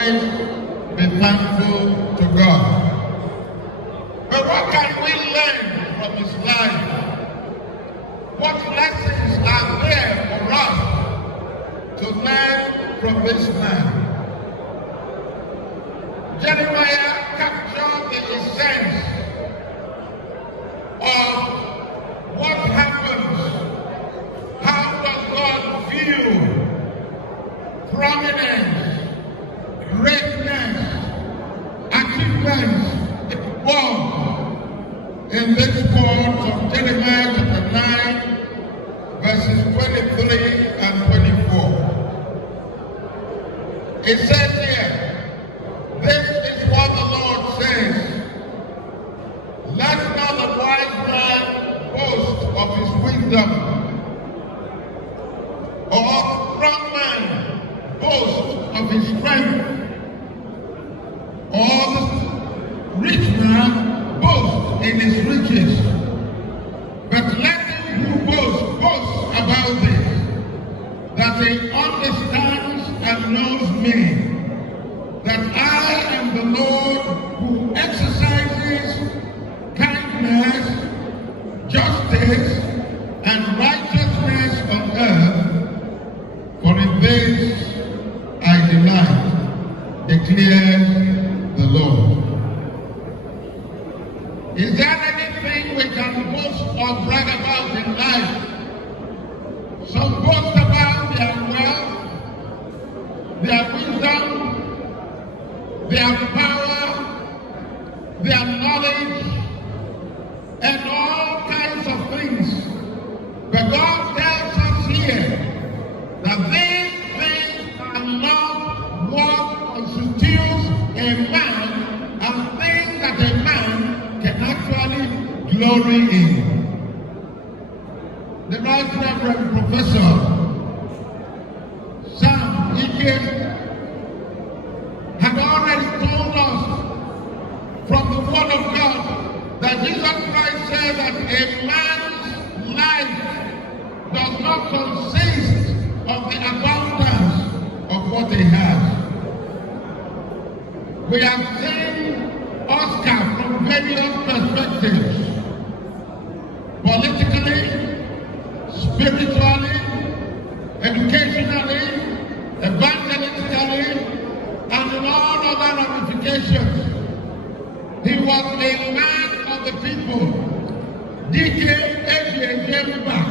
Be thankful to God. But what can we learn from his life? What lessons are there for us to learn from this man? Jeremiah captured the essence of what happens. How does God view prominence, greatness, achievements, in this quote of Jeremiah chapter 9, verses 23 and 24. It says here, this is what the Lord says. Let not the wise man boast of his wisdom, or strong man boast of his strength, or the rich man boast in his riches. But let him who boast about this, that he understands and knows me, that I am the Lord who exercises kindness, justice, and righteousness on earth, for in this I delight, declares the Lord. Is there anything we can boast or brag about in life? Some boast about their wealth, their wisdom, their power, their knowledge, and all kinds of things. But God tells us here that these things are not what constitutes a man, and things that a man can actually glory in. The Right Reverend Professor Sam Ike had already told us from the Word of God that Jesus Christ said that a man's life does not consist of the abundance of what he has. We have seen Oscar from various perspectives, politically, spiritually, educationally, evangelistically, and in all other ramifications. He was a man of the people, D.K. Egwuonwu.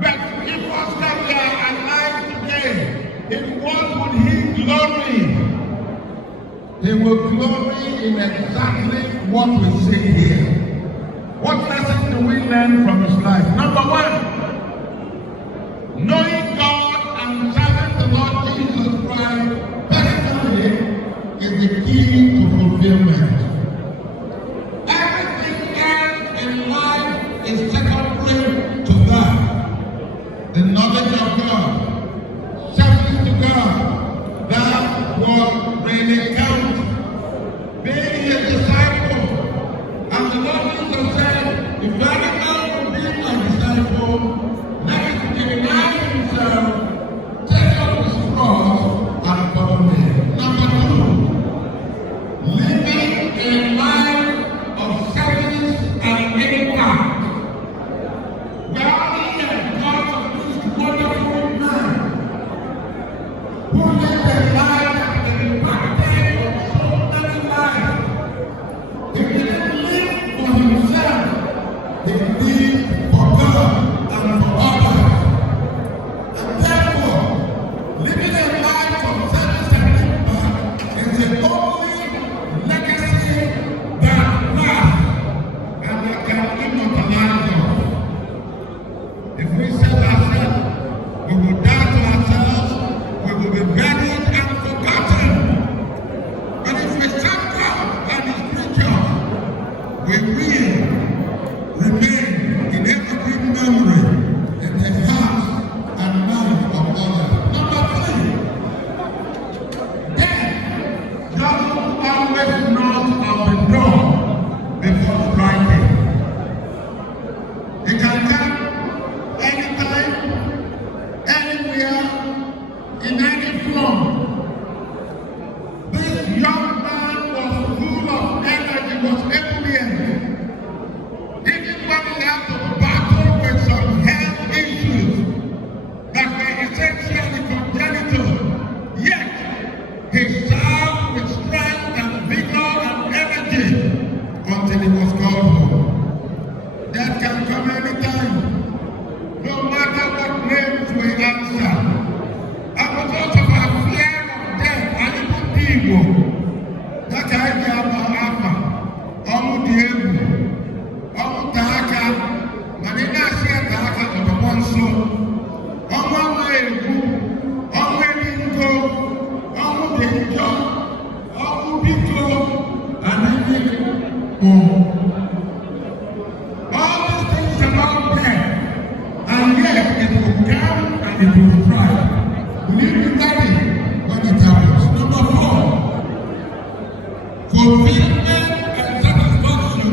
But if Oscar were alive today, in what would he glory? He will glory in exactly what we see here. What lessons do we learn from his life? Number one, knowing God and serving the Lord Jesus Christ personally is the key to fulfillment. Everything else in life is secondary to that. The knowledge of God, service to God, that's what really counts. Being a disciple, and the Lord Jesus said, if anyone will be my disciple, let him deny himself, take up his cross, and follow me. Number two, He served with strength and vigor and energy until he was called home. Death can come anytime, no matter what names we answer. And because of our fear of death, and even people, that can be about Alpha, Amadeo, Tahaka, Manina Sia Tahaka of the one soul, Egwuonwu, Enugu, Amadeo, Amadeo, and everything. All these things are not there, and yet it will come and it will thrive. We need to be ready when it happens. Number 4, fulfillment and satisfaction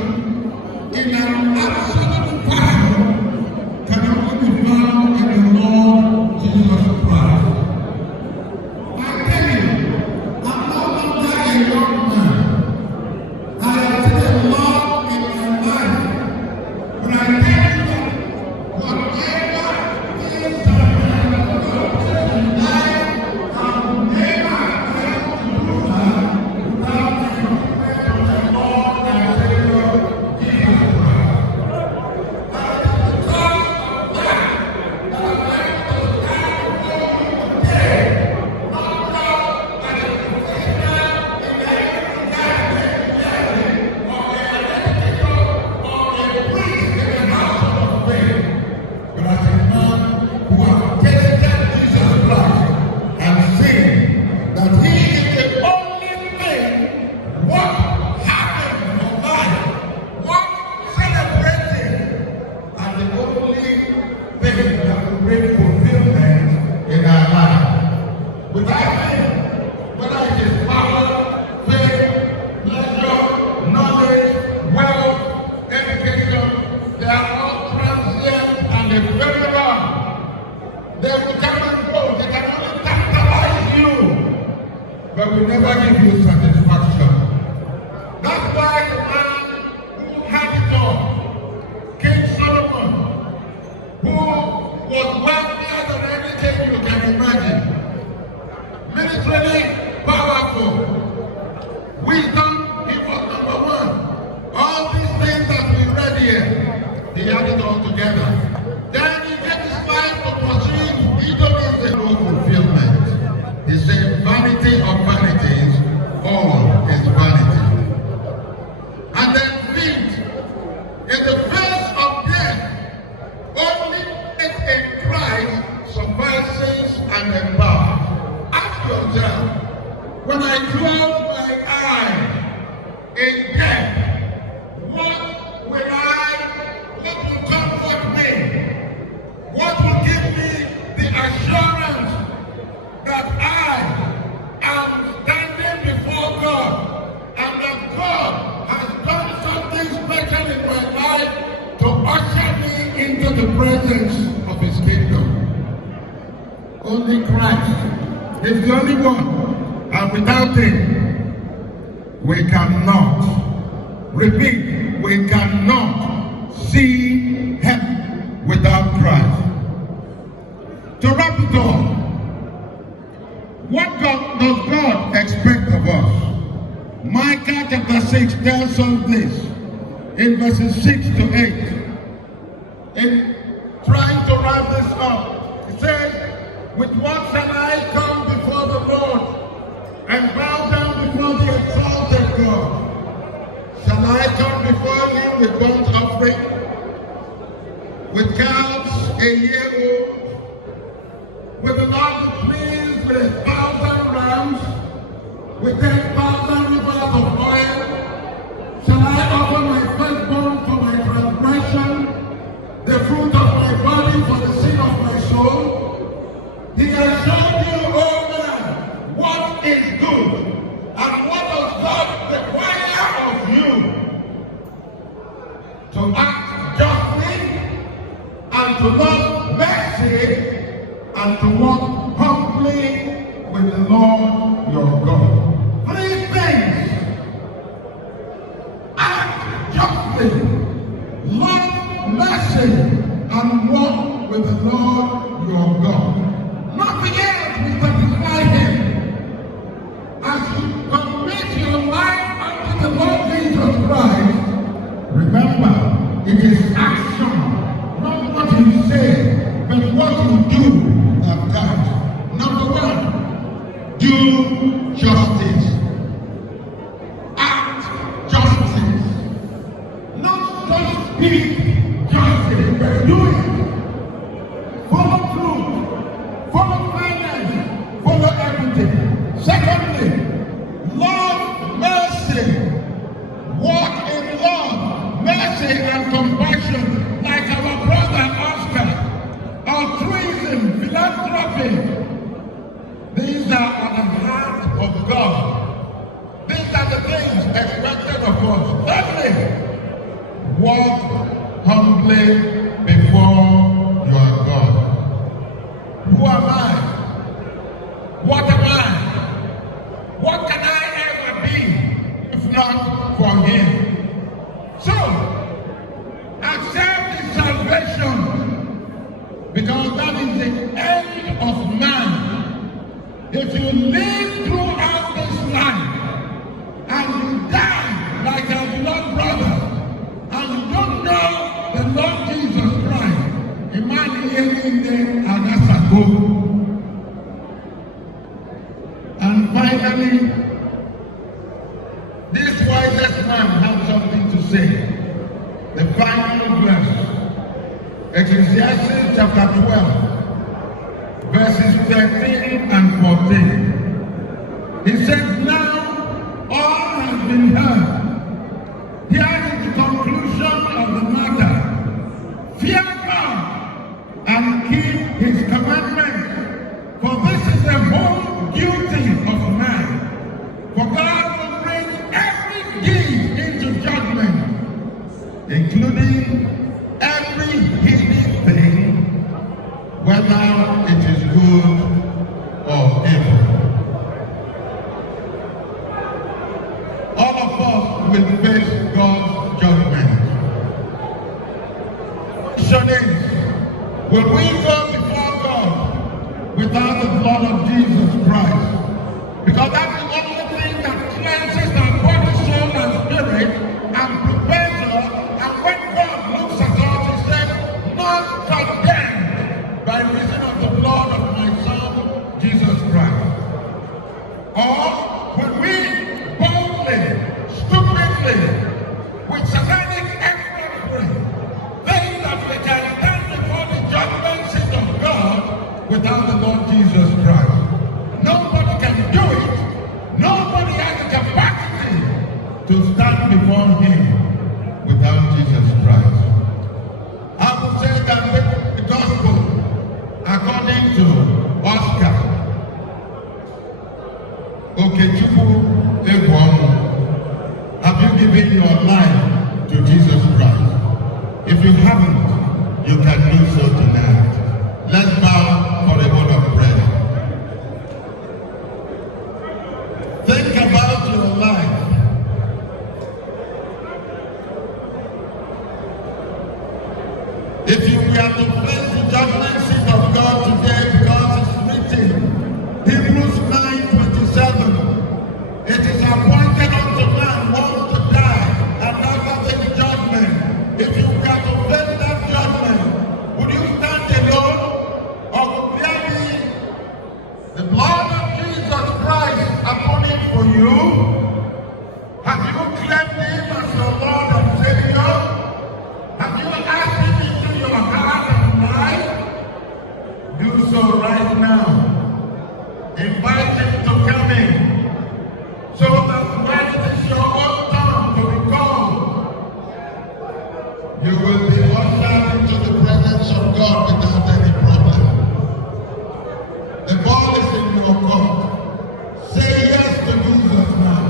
in an absolute fashion can only be found in the Lord Jesus Christ. I tell you, I'm no longer a young man. I am still a Lord in my life. But I tell you that whatever is in life, I will never attempt to do that without the commitment of the Lord and Savior Jesus Christ. And it is because of that that I like to stand before you today, not just as a professional in the everyday ministry or a educator or a priest in the house of faith, but as a man who has tasted Jesus Christ and seen that he is the only thing worth having for life, worth celebrating, and the only thing that will bring fulfillment in our life. Without him, whether it is power, fame, pleasure, knowledge, wealth, education, they are all transient and ephemeral. They will come and go. They can only tantalize you, but will never give you satisfaction. That's why the man who had it all, King Solomon, who was wealthier than anything you can imagine, militarily powerful, wisdom, he was number 1. All these things that we read here, he had it all together. Then he gave his life to pursue hedonism, no fulfillment. He said, vanity of vanities, all is vanity. And then feet, in the face of death, only faith in Christ suffices and empowers. Ask yourself, when I close my eyes in death, what will comfort me? What will give me the assurance that I am standing before God and that God has done something special in my life to usher me into the presence of his kingdom? Only Christ is the only one, and without him, we cannot, repeat, we cannot see heaven without Christ. To wrap it all, what does God expect of us? Micah chapter 6 tells us this in verses 6 to 8. In trying to wrap this up, he says, with what shall I come before the Lord and bow down before the exalted God? Shall I come before him with burnt offering, with calves a year old? Will the Lord be pleased with 1,000 rams, with 10,000 rivers of oil? Shall I offer my firstborn for my transgression, the fruit of my body for the sin of my soul? He has shown you, O man, what is good, and what does God require of you? To act justly, and to love mercy, and to walk humbly with the Lord your God. 3 things: act justly, love mercy, and walk with the Lord your God. Nothing else will satisfy him. It is action, not what you say, but what you do that counts. Number one, do justice. Act justice. Not just speak justice, but do it. Follow truth, follow fairness, follow equity. Secondly, love mercy. Walk in love, mercy, and compassion, like our brother Oscar. Altruism, philanthropy. These are on the heart of God. These are the things expected of us. Thirdly, walk humbly before your God. Who am I? What am I? What can I ever be if not for Him? So, accept His salvation, because that is the end of man. If you live throughout this life and you die like a beloved brother, and you don't know the Lord Jesus Christ, and finally, this wisest man had something to say. The final verse, Ecclesiastes chapter 12, verses 13 and 14. He said, now all has been heard. Here is the conclusion of the matter. Fear God and keep His commandments, for this is the whole duty of man. For God will bring every deed into judgment, including every hidden thing, whether it is good or evil. All of us will face God's judgment. Question is, will we go before God without the blood of Jesus Christ? Because that's the only thing that cleanses our body, soul, and spirit and prepares us. And when God looks at us, He says, not condemned by reason of the blood of my Son, Jesus Christ. Or when we boldly, stupidly, with satanic effrontery, think that we can stand before the judgment seat of God without the Lord Jesus Christ. Nobody can do it. Nobody has the capacity to stand before Him without Jesus Christ. I would say that the gospel, according to Oscar Egwuonwu, have you given your life to Jesus Christ? If you haven't, you can do so tonight. Let's bow for a word of prayer. Think about your life. If you were to face the judgment seat of God today, because it's written, Hebrews 9:27, it is appointed unto man once to die, and after the judgment. If you were to face that judgment, would you stand alone, or would there be the blood of Jesus Christ upon it for you? Have you claimed Him as your Lord and Savior? Have you asked Him into your heart and life? Do so right now. Invite Him to come in, so that when it is your own turn to be called, you will be ushered into the presence of God without any problem. The ball is in your court. Say yes to Jesus now.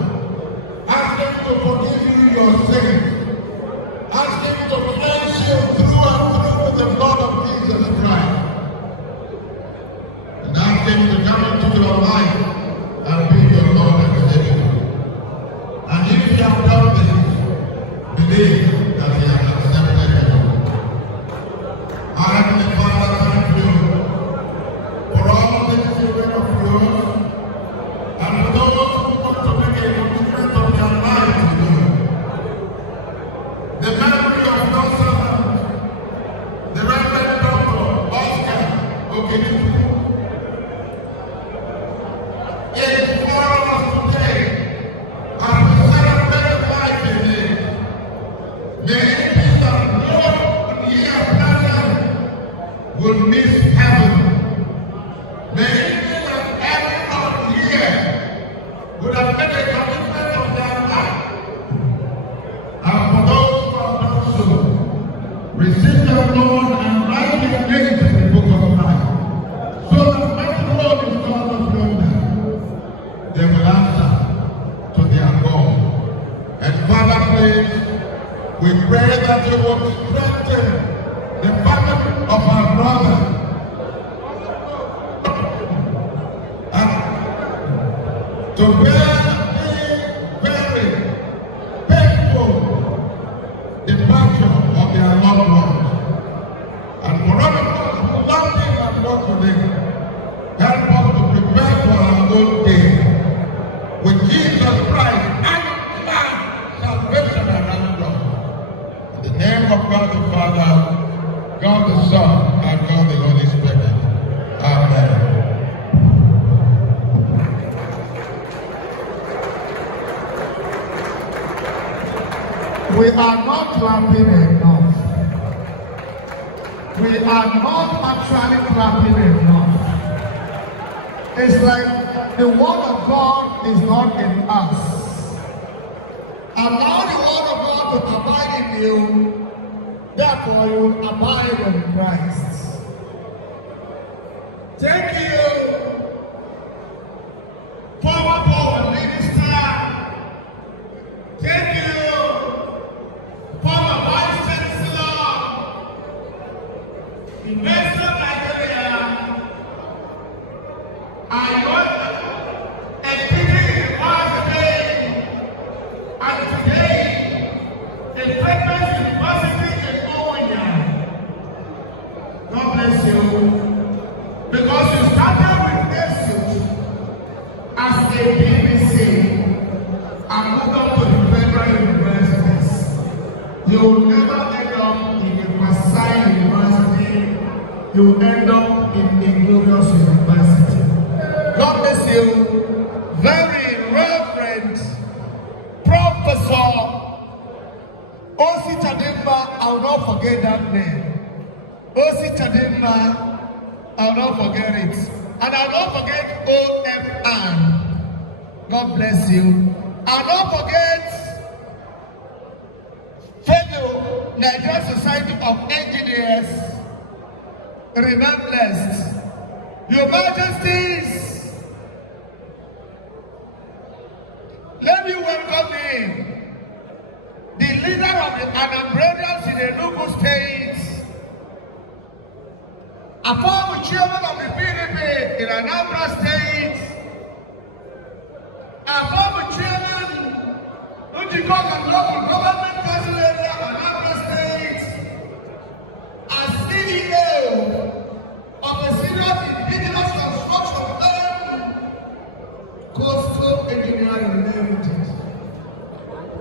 We pray that you will strengthen the family of our brother and to bear the very painful departure of their loved ones. And for all of us who love him and not today, help us to prepare for our own day with Jesus Christ and salvation around us. In the name of God the Father, God the Son, and God the Holy Spirit. Amen. We are not clapping enough. We are not actually clapping enough. It's like the word of God is not in us. Allow the word of God to abide in you, therefore you will abide in Christ. Thank you, former power minister. Thank you, former vice chancellor, investor Nigeria. I was a pity today, and today, a famous university in Egwuonwu. God bless you, because you started with this as a BBC and moved on to the federal universities. You will never end up in a Versailles University. You will end up in a glorious university. God bless you, very reverend Professor Osi Chadimma. I will not forget that name. Osi Chadimma, I will not forget it. And I will not forget OFN. God bless you. I will not forget fellow Nigerian Society of Engineers. Remain blessed. Your Majesties, let me welcome in the leader of the Anambreans in Enugu State, a former chairman of the PDP in Anambra State, a former chairman of the local government council area of Anambra State, a CEO of a serious indigenous construction firm, coastal engineering limited.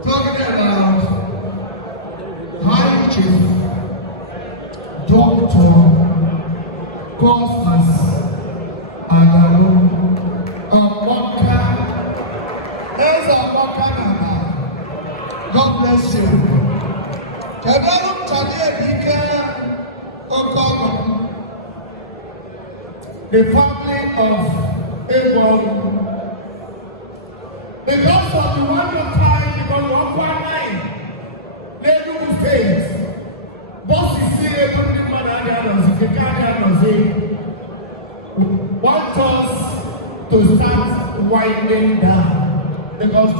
Talking about High Chief Dr. Cosmas Amadeo God bless you. The family of Egwuonwu. Because of the wonderful time, because of one night, they do the State. Boss is still able to do if you can't want us to start winding down. Because